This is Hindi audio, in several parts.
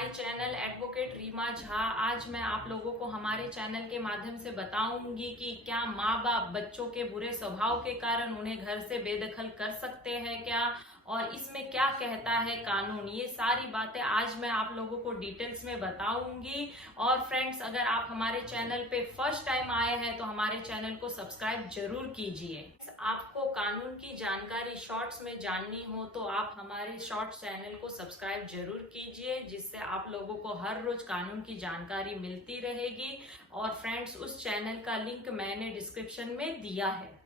My channel advocate Reema Jha. आज मैं आप लोगों को हमारे चैनल के माध्यम से बताऊंगी कि क्या माँ बाप बच्चों के बुरे स्वभाव के कारण उन्हें घर से बेदखल कर सकते हैं क्या, और इसमें क्या कहता है कानून। ये सारी बातें आज मैं आप लोगों को डिटेल्स में बताऊंगी। और फ्रेंड्स, अगर आप हमारे चैनल पे फर्स्ट टाइम आए हैं तो हमारे चैनल को सब्सक्राइब जरूर कीजिए। आपको कानून की जानकारी शॉर्ट्स में जाननी हो तो आप हमारे शॉर्ट्स चैनल को सब्सक्राइब जरूर कीजिए, जिससे आप लोगों को हर रोज कानून की जानकारी मिलती रहेगी। और फ्रेंड्स, उस चैनल का लिंक मैंने डिस्क्रिप्शन में दिया है।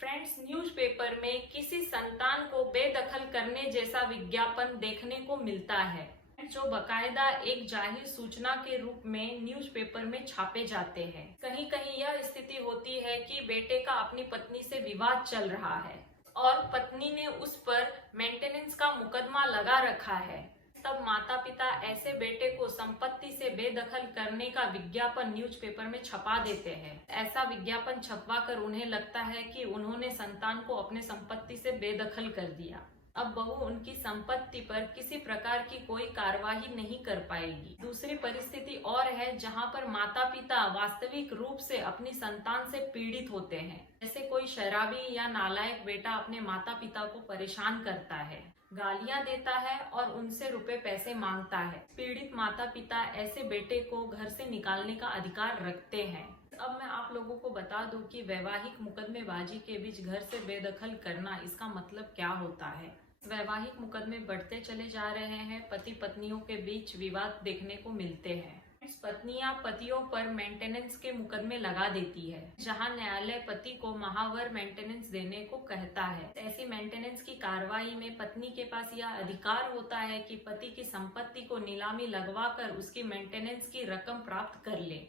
फ्रेंड्स, न्यूज़पेपर में किसी संतान को बेदखल करने जैसा विज्ञापन देखने को मिलता है, जो बकायदा एक जाहिर सूचना के रूप में न्यूज़पेपर में छापे जाते हैं। कहीं कहीं यह स्थिति होती है कि बेटे का अपनी पत्नी से विवाद चल रहा है और पत्नी ने उस पर मेंटेनेंस का मुकदमा लगा रखा है। तब माता पिता ऐसे बेटे को संपत्ति से बेदखल करने का विज्ञापन न्यूज़पेपर में छपा देते हैं। ऐसा विज्ञापन छपवाकर उन्हें लगता है कि उन्होंने संतान को अपने संपत्ति से बेदखल कर दिया। अब बहू उनकी संपत्ति पर किसी प्रकार की कोई कार्यवाही नहीं कर पाएगी। दूसरी परिस्थिति और है जहां पर माता पिता वास्तविक रूप से अपनी संतान से पीड़ित होते हैं। जैसे कोई शराबी या नालायक बेटा अपने माता पिता को परेशान करता है, गालियां देता है और उनसे रुपए पैसे मांगता है। पीड़ित माता पिता ऐसे बेटे को घर से निकालने का अधिकार रखते हैं। अब मैं आप लोगों को बता दूं कि वैवाहिक मुकदमेबाजी के बीच घर से बेदखल करना, इसका मतलब क्या होता है। वैवाहिक मुकदमे बढ़ते चले जा रहे हैं। पति पत्नियों के बीच विवाद देखने को मिलते हैं। पत्नियां पतियों पर मेंटेनेंस के मुकदमे लगा देती है, जहां न्यायालय पति को माहवार मेंटेनेंस देने को कहता है। ऐसी मेंटेनेंस की कार्रवाई में पत्नी के पास यह अधिकार होता है कि पति की संपत्ति को नीलामी लगवाकर उसकी मेंटेनेंस की रकम प्राप्त कर ले,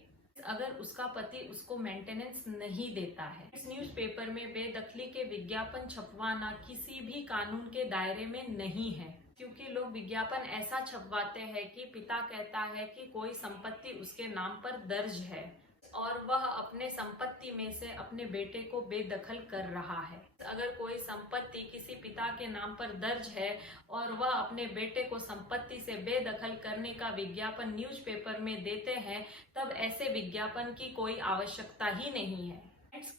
अगर उसका पति उसको मेंटेनेंस नहीं देता है। इस न्यूज़पेपर में बेदखली के विज्ञापन छपवाना किसी भी कानून के दायरे में नहीं है, क्योंकि लोग विज्ञापन ऐसा छपवाते हैं कि पिता कहता है कि कोई संपत्ति उसके नाम पर दर्ज है और वह अपने संपत्ति में से अपने बेटे को बेदखल कर रहा है। अगर कोई संपत्ति किसी पिता के नाम पर दर्ज है और वह अपने बेटे को संपत्ति से बेदखल करने का विज्ञापन न्यूज़पेपर में देते हैं, तब ऐसे विज्ञापन की कोई आवश्यकता ही नहीं है।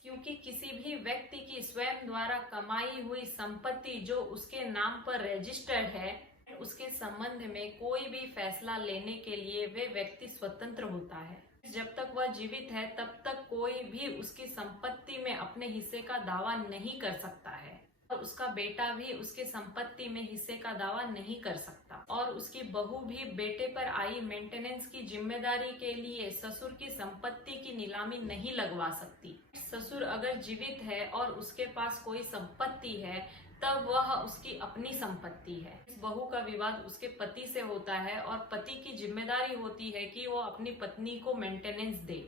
क्योंकि किसी भी व्यक्ति की स्वयं द्वारा कमाई हुई संपत्ति जो उसके नाम पर रजिस्टर्ड है, उसके संबंध में कोई भी फैसला लेने के लिए वे व्यक्ति स्वतंत्र होता है। जब तक वह जीवित है तब तक कोई भी उसकी संपत्ति में अपने हिस्से का दावा नहीं कर सकता है, और उसका बेटा भी उसके संपत्ति में हिस्से का दावा नहीं कर सकता, और उसकी बहू भी बेटे पर आई मेंटेनेंस की जिम्मेदारी के लिए ससुर की संपत्ति की नीलामी नहीं लगवा सकती। ससुर अगर जीवित है और उसके पास कोई संपत्ति है, तब वह उसकी अपनी संपत्ति है। इस बहू का विवाद उसके पति से होता है और पति की जिम्मेदारी होती है कि वो अपनी पत्नी को मेंटेनेंस दे।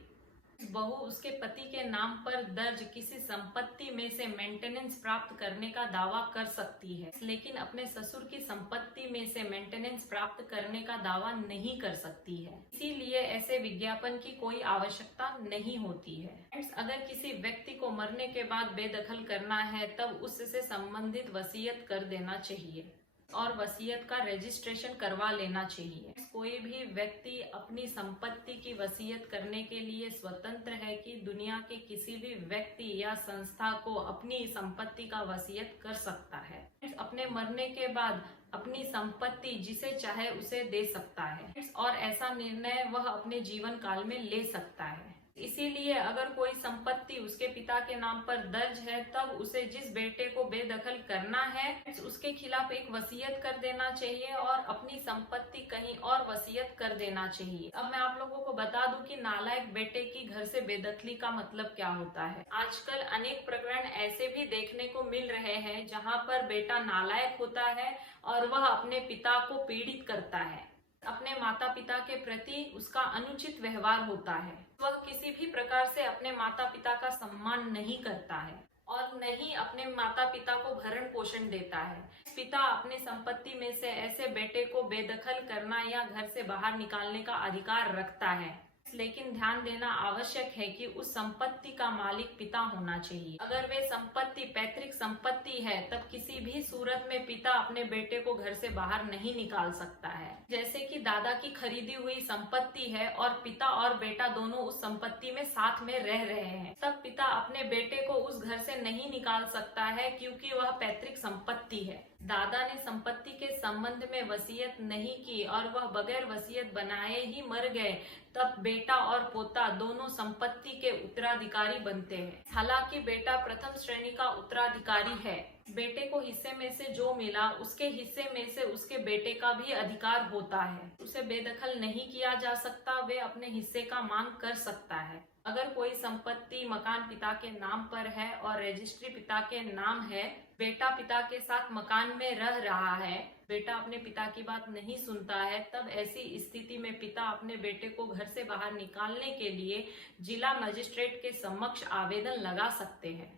बहू उसके पति के नाम पर दर्ज किसी संपत्ति में से मेंटेनेंस प्राप्त करने का दावा कर सकती है, लेकिन अपने ससुर की संपत्ति में से मेंटेनेंस प्राप्त करने का दावा नहीं कर सकती है। इसीलिए ऐसे विज्ञापन की कोई आवश्यकता नहीं होती है। अगर किसी व्यक्ति को मरने के बाद बेदखल करना है, तब उससे संबंधित वसीयत कर देना चाहिए और वसीयत का रजिस्ट्रेशन करवा लेना चाहिए। कोई भी व्यक्ति अपनी संपत्ति की वसीयत करने के लिए स्वतंत्र है कि दुनिया के किसी भी व्यक्ति या संस्था को अपनी संपत्ति का वसीयत कर सकता है। अपने मरने के बाद अपनी संपत्ति जिसे चाहे उसे दे सकता है, और ऐसा निर्णय वह अपने जीवन काल में ले सकता है। इसीलिए अगर कोई संपत्ति उसके पिता के नाम पर दर्ज है, तब उसे जिस बेटे को बेदखल करना है उसके खिलाफ एक वसीयत कर देना चाहिए और अपनी संपत्ति कहीं और वसीयत कर देना चाहिए। अब मैं आप लोगों को बता दूं कि नालायक बेटे की घर से बेदखली का मतलब क्या होता है। आजकल अनेक प्रकरण ऐसे भी देखने को मिल रहे हैं जहाँ पर बेटा नालायक होता है और वह अपने पिता को पीड़ित करता है। अपने माता पिता के प्रति उसका अनुचित व्यवहार होता है। वह किसी भी प्रकार से अपने माता पिता का सम्मान नहीं करता है और न ही अपने माता पिता को भरण पोषण देता है। पिता अपनी संपत्ति में से ऐसे बेटे को बेदखल करना या घर से बाहर निकालने का अधिकार रखता है। लेकिन ध्यान देना आवश्यक है कि उस संपत्ति का मालिक पिता होना चाहिए। अगर वे संपत्ति पैतृक संपत्ति है तब किसी भी सूरत में पिता अपने बेटे को घर से बाहर नहीं निकाल सकता है। जैसे कि दादा की खरीदी हुई संपत्ति है और पिता और बेटा दोनों उस संपत्ति में साथ में रह रहे हैं, तब पिता अपने बेटे को उस घर से नहीं निकाल सकता है क्योंकि वह पैतृक संपत्ति है। दादा ने संपत्ति के संबंध में वसीयत नहीं की और वह बगैर वसीयत बनाए ही मर गए, तब बेटा और पोता दोनों संपत्ति के उत्तराधिकारी बनते हैं। हालांकि बेटा प्रथम श्रेणी का उत्तराधिकारी है। बेटे को हिस्से में से जो मिला उसके हिस्से में से उसके बेटे का भी अधिकार होता है। उसे बेदखल नहीं किया जा सकता, वे अपने हिस्से का मांग कर सकता है। अगर कोई संपत्ति मकान पिता के नाम पर है और रजिस्ट्री पिता के नाम है, बेटा पिता के साथ मकान में रह रहा है, बेटा अपने पिता की बात नहीं सुनता है, तब ऐसी स्थिति में पिता अपने बेटे को घर से बाहर निकालने के लिए जिला मजिस्ट्रेट के समक्ष आवेदन लगा सकते हैं।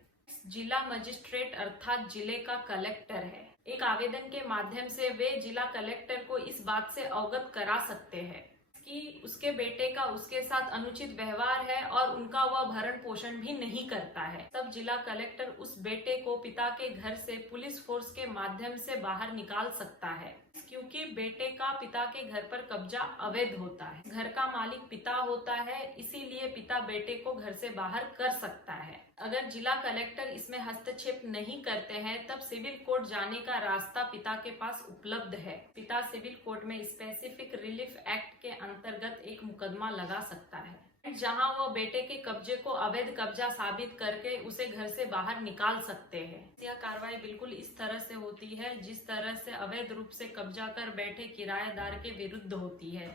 जिला मजिस्ट्रेट अर्थात जिले का कलेक्टर है। एक आवेदन के माध्यम से वे जिला कलेक्टर को इस बात से अवगत करा सकते हैं कि उसके बेटे का उसके साथ अनुचित व्यवहार है और उनका वह भरण पोषण भी नहीं करता है। तब जिला कलेक्टर उस बेटे को पिता के घर से पुलिस फोर्स के माध्यम से बाहर निकाल सकता है, क्योंकि बेटे का पिता के घर पर कब्जा अवैध होता है। घर का मालिक पिता होता है, इसीलिए पिता बेटे को घर से बाहर कर सकता है। अगर जिला कलेक्टर इसमें हस्तक्षेप नहीं करते हैं तब सिविल कोर्ट जाने का रास्ता पिता के पास उपलब्ध है। पिता सिविल कोर्ट में स्पेसिफिक रिलीफ एक्ट के अंतर्गत एक मुकदमा लगा सकता है, जहां वह बेटे के कब्जे को अवैध कब्जा साबित करके उसे घर से बाहर निकाल सकते हैं। यह कार्रवाई बिल्कुल इस तरह से होती है जिस तरह से अवैध रूप से कब्जा कर बैठे किराएदार के विरुद्ध होती है।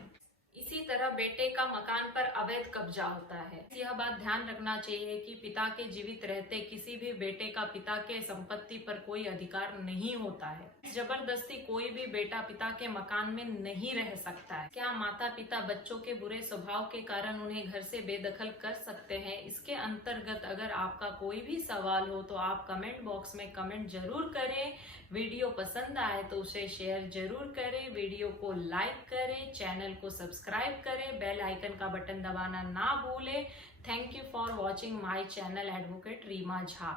इसी तरह बेटे का मकान पर अवैध कब्जा होता है। यह बात ध्यान रखना चाहिए कि पिता के जीवित रहते किसी भी बेटे का पिता के संपत्ति पर कोई अधिकार नहीं होता है। जबरदस्ती कोई भी बेटा पिता के मकान में नहीं रह सकता है। क्या माता पिता बच्चों के बुरे स्वभाव के कारण उन्हें घर से बेदखल कर सकते हैं? इसके अंतर्गत अगर आपका कोई भी सवाल हो तो आप कमेंट बॉक्स में कमेंट जरूर करें। वीडियो पसंद आए तो उसे शेयर जरूर करें, वीडियो को लाइक करें, चैनल को सब्सक्राइब करें, बेल आइकन का बटन दबाना ना भूलें। Thank you for watching my channel advocate Reema Jha.